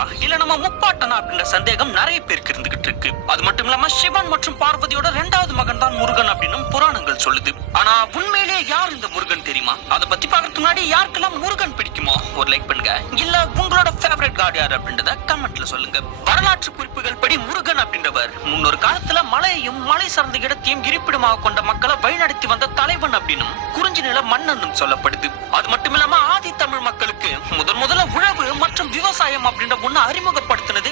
முருகனா இல்ல நம்ம முப்பாட்டனா அப்படின்ற சந்தேகம் நிறைய பேருக்கு இருந்துகிட்டு இருக்கு. அது மட்டும் இல்லாம சிவன் மற்றும் பார்வதியோட ரெண்டாவது மகன் தான் முருகன் அப்படின்னு புராணங்கள் சொல்லுது. ஆனா உண்மையிலேயே யார் இந்த முருகன் தெரியுமா? அதை பத்தி பார்க்கறதுக்கு முன்னாடி யாருக்கெல்லாம் முருகன் பிடிக்குமோ ஒரு லைக் பண்ணுங்க. இல்ல உங்களோட ஃபேவரட் கார்டு யார் அப்படின்றத கமெண்ட்ல சொல்லுங்க. வரலாற்று குறிப்புகள் படி முருகன் அப்படின்றவர் முன்னொரு காலத்துல மலையையும் மலை சார்ந்த இடத்தையும் இருப்பிடமாக கொண்ட மக்களை வழிநடத்தி வந்த தலைவன் அப்படின்னும் குறிஞ்சி நில மன்னன் சொல்லப்படுது. அது மட்டும் இல்லாம ஆதி தமிழ் மக்களுக்கு முதன் முதல்ல உழவு மற்றும் விவசாயம் அறிமுகப்படுத்தினது